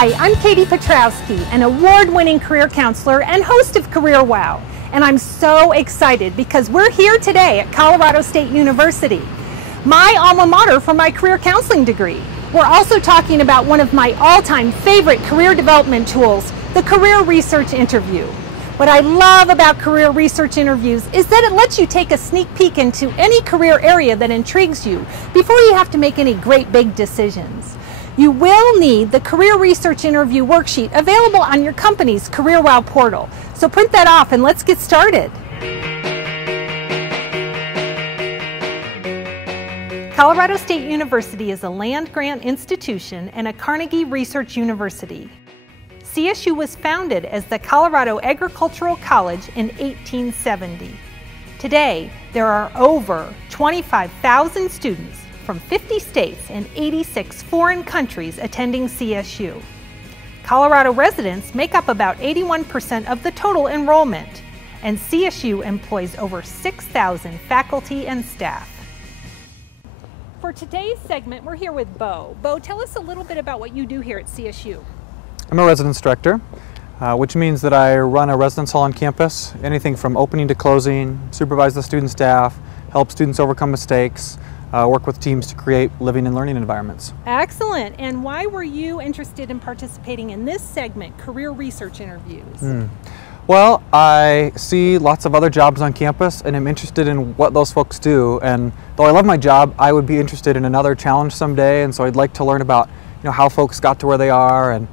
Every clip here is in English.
Hi, I'm Katie Petrowski, an award-winning career counselor and host of Career Wow. And I'm so excited because we're here today at Colorado State University, my alma mater for my career counseling degree. We're also talking about one of my all-time favorite career development tools, the Career Research Interview. What I love about career research interviews is that it lets you take a sneak peek into any career area that intrigues you before you have to make any great big decisions. You will need the Career Research Interview worksheet available on your company's Career Wow portal. So print that off and let's get started. Colorado State University is a land-grant institution and a Carnegie Research University. CSU was founded as the Colorado Agricultural College in 1870. Today, there are over 25,000 students from 50 states and 86 foreign countries attending CSU. Colorado residents make up about 81% of the total enrollment, and CSU employs over 6,000 faculty and staff. For today's segment, we're here with Bo. Bo, tell us a little bit about what you do here at CSU. I'm a residence director, which means that I run a residence hall on campus, anything from opening to closing, supervise the student staff, help students overcome mistakes, work with teams to create living and learning environments. Excellent. And why were you interested in participating in this segment, Career Research Interviews? Well, I see lots of other jobs on campus and I'm interested in what those folks do. And though I love my job, I would be interested in another challenge someday. And so I'd like to learn about how folks got to where they are and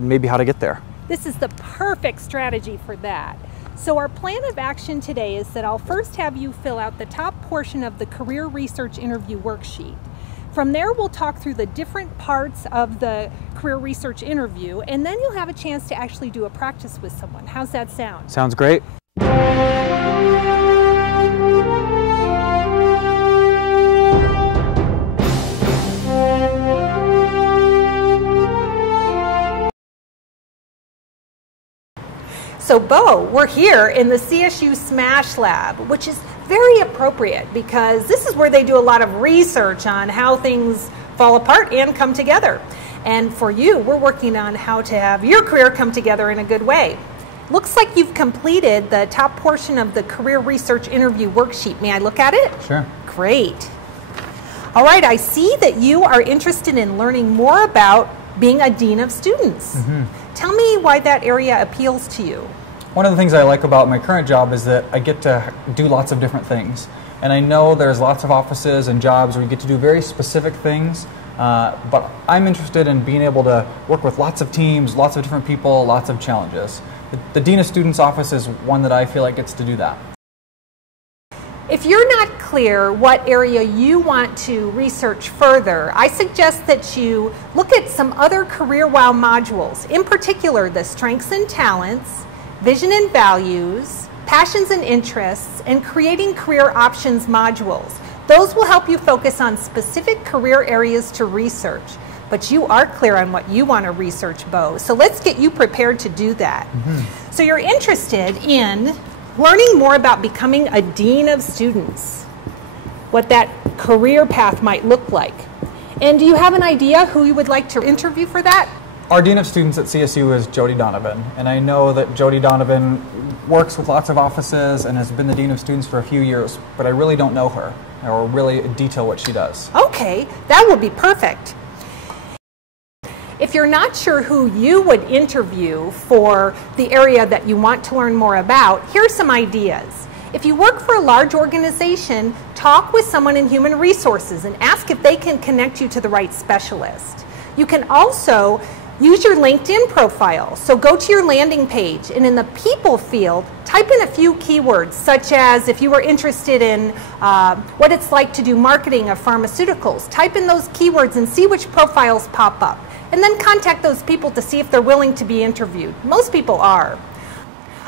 maybe how to get there. This is the perfect strategy for that. So our plan of action today is that I'll first have you fill out the top portion of the Career Research Interview worksheet. From there, we'll talk through the different parts of the Career Research Interview, and then you'll have a chance to actually do a practice with someone. How's that sound? Sounds great. So Bo, we're here in the CSU SMASH Lab, which is very appropriate because this is where they do a lot of research on how things fall apart and come together. And for you, we're working on how to have your career come together in a good way. Looks like you've completed the top portion of the Career Research Interview worksheet. May I look at it? Sure. Great. All right, I see that you are interested in learning more about being a dean of students. Tell me why that area appeals to you. One of the things I like about my current job is that I get to do lots of different things. And I know there's lots of offices and jobs where you get to do very specific things, but I'm interested in being able to work with lots of teams, lots of different people, lots of challenges. The Dean of Students office is one that I feel like gets to do that. If you're not clear what area you want to research further, I suggest that you look at some other Career Wow modules, in particular the Strengths and Talents, Vision and Values, Passions and Interests, and Creating Career Options modules. Those will help you focus on specific career areas to research. But you are clear on what you want to research, Bo. So let's get you prepared to do that. So you're interested in learning more about becoming a dean of students, what that career path might look like. And do you have an idea who you would like to interview for that? Our Dean of Students at CSU is Jody Donovan, and I know that Jody Donovan works with lots of offices and has been the Dean of Students for a few years, but I really don't know her or really detail what she does. Okay, that would be perfect. If you're not sure who you would interview for the area that you want to learn more about, here's some ideas. If you work for a large organization, talk with someone in human resources and ask if they can connect you to the right specialist. You can also use your LinkedIn profile. So go to your landing page and in the people field, type in a few keywords, such as if you were interested in what it's like to do marketing of pharmaceuticals, type in those keywords and see which profiles pop up. And then contact those people to see if they're willing to be interviewed. Most people are.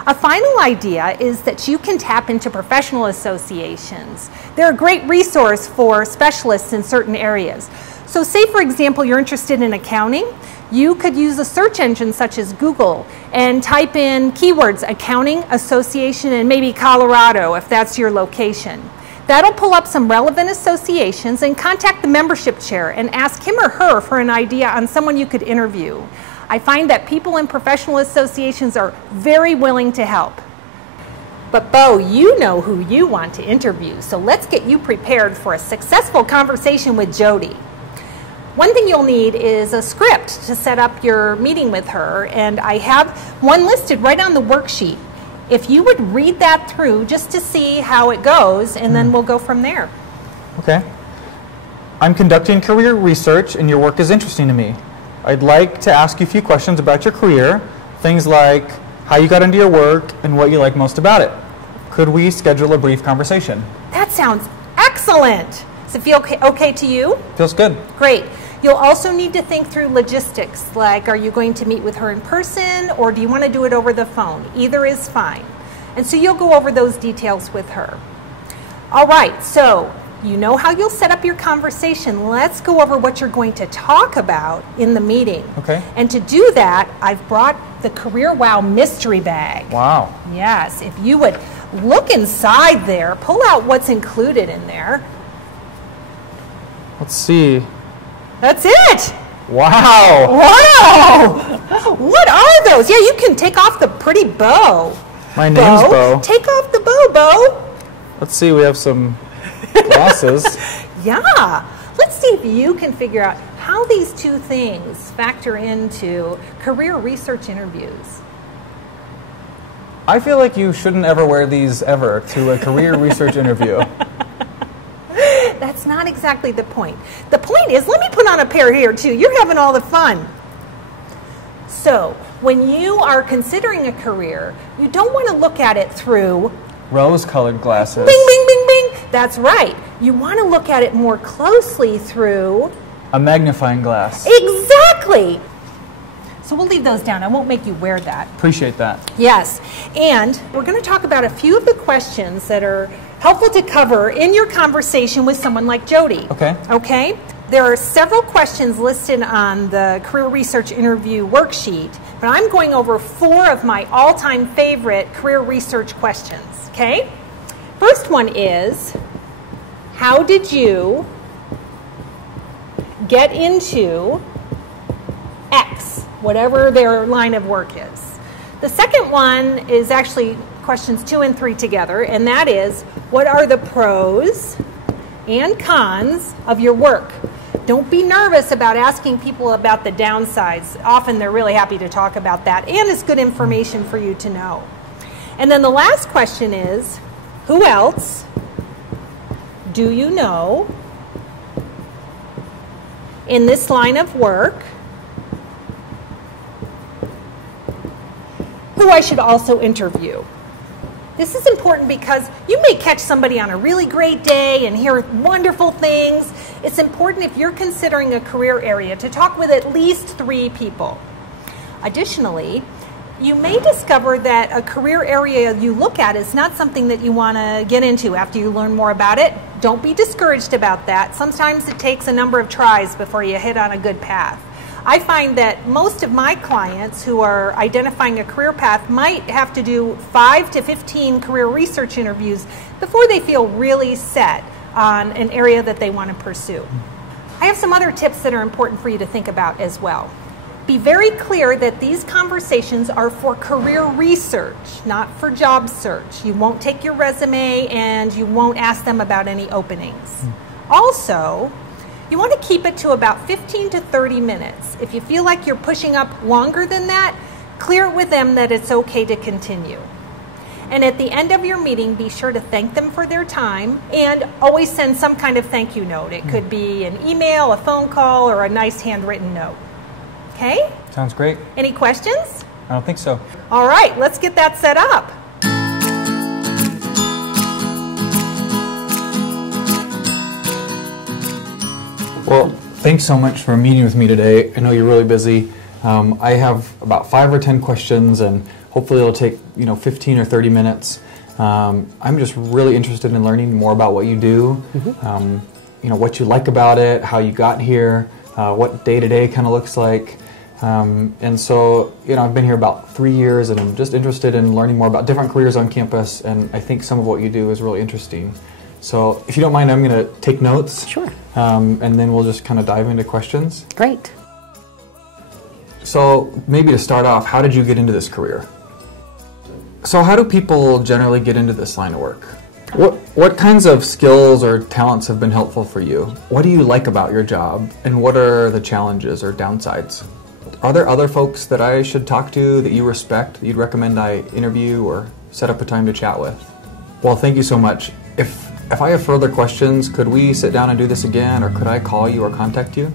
A final idea is that you can tap into professional associations. They're a great resource for specialists in certain areas. So say, for example, you're interested in accounting. You could use a search engine such as Google and type in keywords, accounting, association, and maybe Colorado if that's your location. That'll pull up some relevant associations and contact the membership chair and ask him or her for an idea on someone you could interview. I find that people in professional associations are very willing to help. But Bo, you know who you want to interview, so let's get you prepared for a successful conversation with Jody. One thing you'll need is a script to set up your meeting with her, and I have one listed right on the worksheet. If you would read that through just to see how it goes, and then we'll go from there. Okay. I'm conducting career research, and your work is interesting to me. I'd like to ask you a few questions about your career, things like how you got into your work and what you like most about it. Could we schedule a brief conversation? That sounds excellent. Does it feel okay to you? Feels good. Great. You'll also need to think through logistics, like are you going to meet with her in person or do you want to do it over the phone? Either is fine. And so you'll go over those details with her. All right, so you know how you'll set up your conversation. Let's go over what you're going to talk about in the meeting. Okay. And to do that, I've brought the Career Wow mystery bag. Wow. Yes, if you would look inside there, pull out what's included in there. Let's see. That's it! Wow! Wow! What are those? Yeah, you can take off the pretty bow. My name's Bo. Take off the bow, Bo. Let's see, we have some glasses. Yeah. Let's see if you can figure out how these two things factor into career research interviews. I feel like you shouldn't ever wear these ever to a career research interview. That's not exactly the point. The point is, let me put on a pair here too. You're having all the fun. So, when you are considering a career, you don't want to look at it through rose-colored glasses. Bing, bing, bing, bing. That's right. You want to look at it more closely through a magnifying glass. Exactly. So we'll leave those down. I won't make you wear that. Appreciate that. Yes. And we're going to talk about a few of the questions that are helpful to cover in your conversation with someone like Jody. Okay. Okay? There are several questions listed on the career research interview worksheet, but I'm going over 4 of my all-time favorite career research questions. Okay? First one is, how did you get into X, whatever their line of work is? The second one is actually questions 2 and 3 together, and that is, what are the pros and cons of your work? Don't be nervous about asking people about the downsides. Often they're really happy to talk about that, and it's good information for you to know. And then the last question is, who else do you know in this line of work who I should also interview? This is important because you may catch somebody on a really great day and hear wonderful things. It's important if you're considering a career area to talk with at least 3 people. Additionally, you may discover that a career area you look at is not something that you want to get into after you learn more about it. Don't be discouraged about that. Sometimes it takes a number of tries before you hit on a good path. I find that most of my clients who are identifying a career path might have to do 5 to 15 career research interviews before they feel really set on an area that they want to pursue. I have some other tips that are important for you to think about as well. Be very clear that these conversations are for career research, not for job search. You won't take your resume and you won't ask them about any openings. Also, you want to keep it to about 15 to 30 minutes. If you feel like you're pushing up longer than that, clear it with them that it's okay to continue. And at the end of your meeting, be sure to thank them for their time and always send some kind of thank you note. It could be an email, a phone call, or a nice handwritten note. Okay? Sounds great. Any questions? I don't think so. All right, let's get that set up. Well, thanks so much for meeting with me today. I know you're really busy. I have about 5 or 10 questions, and hopefully it'll take 15 or 30 minutes. I'm just really interested in learning more about what you do, what you like about it, how you got here, what day-to-day kind of looks like. And so, I've been here about 3 years, and I'm just interested in learning more about different careers on campus, and I think some of what you do is really interesting. So if you don't mind, I'm going to take notes. Sure. And then we'll just kind of dive into questions. Great. So maybe to start off, how did you get into this career? So how do people generally get into this line of work? What kinds of skills or talents have been helpful for you? What do you like about your job, and what are the challenges or downsides? Are there other folks that I should talk to that you respect, that you'd recommend I interview or set up a time to chat with? Well, thank you so much. If I have further questions, could we sit down and do this again, or could I call you or contact you?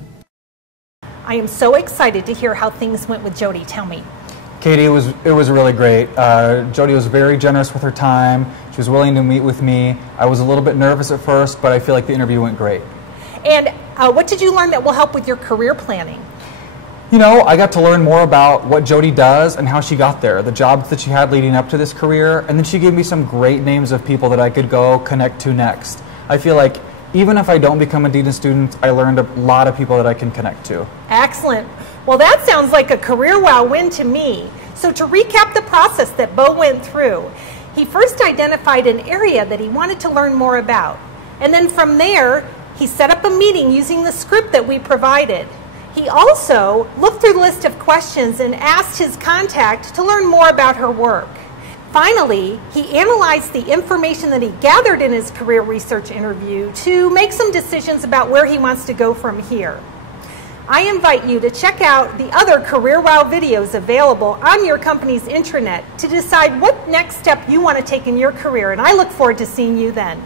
I am so excited to hear how things went with Jody. Tell me. Katie, it was really great. Jody was very generous with her time. She was willing to meet with me. I was a little bit nervous at first, but I feel like the interview went great. And what did you learn that will help with your career planning? You know, I got to learn more about what Jody does and how she got there, the jobs that she had leading up to this career, and then she gave me some great names of people that I could go connect to next. I feel like even if I don't become a Dean student, I learned a lot of people that I can connect to. Excellent. Well, that sounds like a career wow win to me. So to recap the process that Bo went through, he first identified an area that he wanted to learn more about. And then from there, he set up a meeting using the script that we provided. He also looked through the list of questions and asked his contact to learn more about her work. Finally, he analyzed the information that he gathered in his career research interview to make some decisions about where he wants to go from here. I invite you to check out the other Career Wow videos available on your company's intranet to decide what next step you want to take in your career, and I look forward to seeing you then.